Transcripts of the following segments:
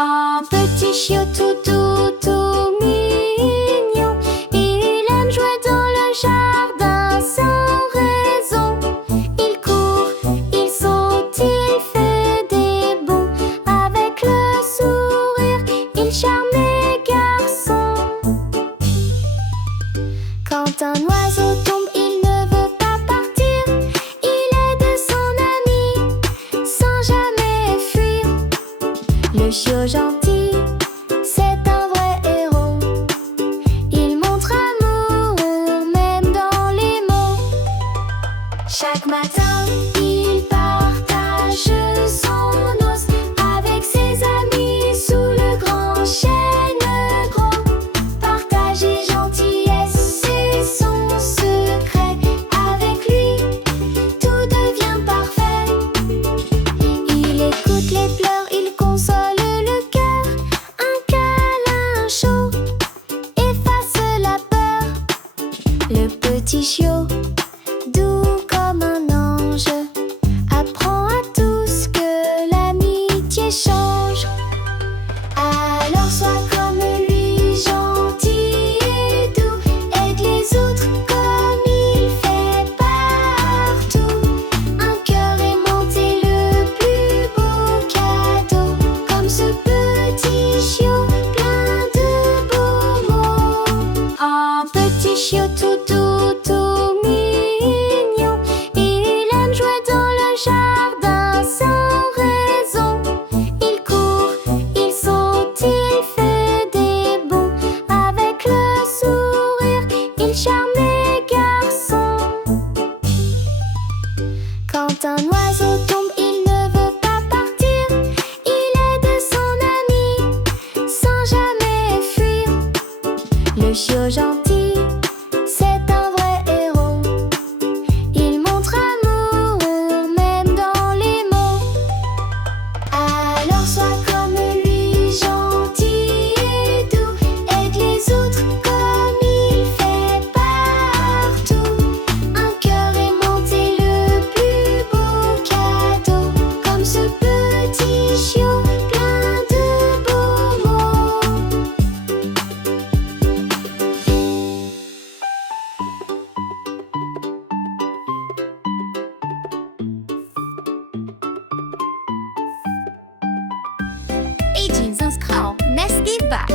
Un petit chiot tout doux, tout mignon. Il aime jouer dans le jardin sans raison. Il court, il saute, il fait des bonds. Avec le sourire, il charme les garçons. Quand un oiseau tombe, il ne veut pas partir. Il aide son ami sans jamais fuir. Le chiot gentil, c'est un vrai héros. Il montre amour même dans les mots. Chaque matin, il partage son os avec ses amis sous le grand chêne gros. Partage et gentillesse, c'est son secret. Avec lui, tout devient parfait. Il écoute les pleurs, il console le cœur. Un câlin chaud efface la peur. Le petit chiot, doux comme un ange, apprend à tous que l'amitié change. Alors sois comme lui, gentil et doux. Aide les autres comme il fait partout. Un cœur aimant est le plus beau cadeau. Comme ce petit chiot plein de beaux mots. Un petit chiot tout doux, tout mignon. Il aime jouer dans le jardin sans raison. Il court, il saute, il fait des bonds. Avec le sourire, il charme les garçons. Quand un oiseau tombe, il ne veut pas partir. Il aide son ami sans jamais fuir. Le chiot gentil, c'est un vrai héros. Il montre amour même dans les mots. Alors sois comme lui, gentil et doux. Aide les autres comme il fait partout. Un cœur aimant est le plus beau cadeau. Comme ce petit chiot plein de beaux mots. Et Jesus call Nesty back.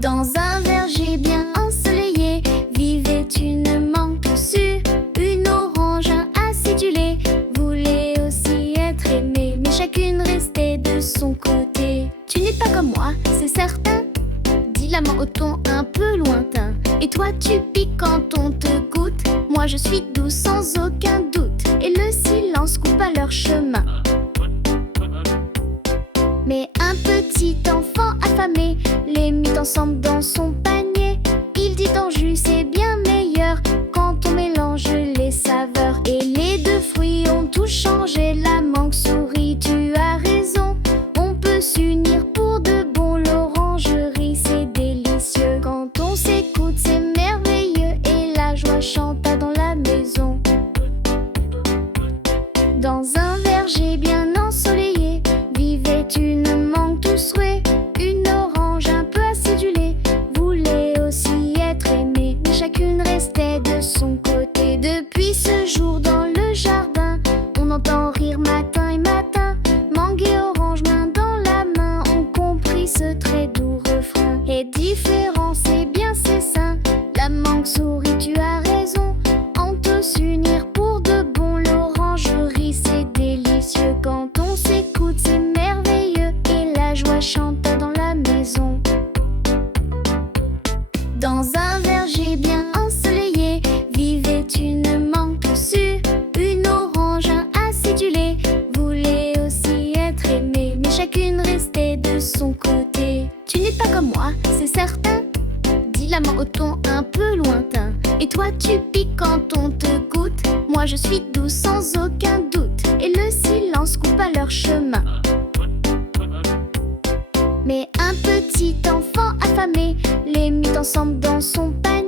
Dans un verger bien ensoleillé vivait une mangue toussue, une orange, un acidulé voulait aussi être aimée, mais chacune restait de son côté. Tu n'es pas comme moi, c'est certain, dit l'amant au ton un peu lointain. Et toi tu piques quand on te goûte, moi je suis douce sans aucun doute. Et le silence coupe à leur chemin. Mais un petit enfant affamé les mit ensemble dans son panier. Il dit en jus, c'est bien meilleur quand on mélange les saveurs. Et les deux fruits ont tout changé. La mangue sourit, tu as raison. On peut s'unir pour de bon. L'orangerie, c'est délicieux. Quand on s'écoute, c'est merveilleux. Et la joie chanta dans la maison. Dans un verger bien ensoleillé vivait une mangue tous rouée. Une orange un peu acidulée voulait aussi être aimée, mais chacune restait de son côté. Depuis ce jour dans le jardin, on entend rire matin et matin. Mangue et orange main dans la main ont compris ce très doux refrain. Et différent, c'est bien, c'est sain. La mangue sourit, tu as raison. On peut s'unir pour de bon. L'orangerie, c'est délicieux. Quand on s'écoute, c'est merveilleux. Et la joie chanta dans la maison. Dans un verger bien ensoleillé vivait une mangue toussue, une orange, un acidulé voulait aussi être aimée, mais chacune restait de son côté. Tu n'es pas comme moi, c'est certain, dit l'amant au ton un peu lointain. Et toi tu piques quand on te goûte, moi je suis douce sans aucun doute. Et le silence coupe à leur chemin. Mais un petit enfant affamé les mit ensemble dans son panier.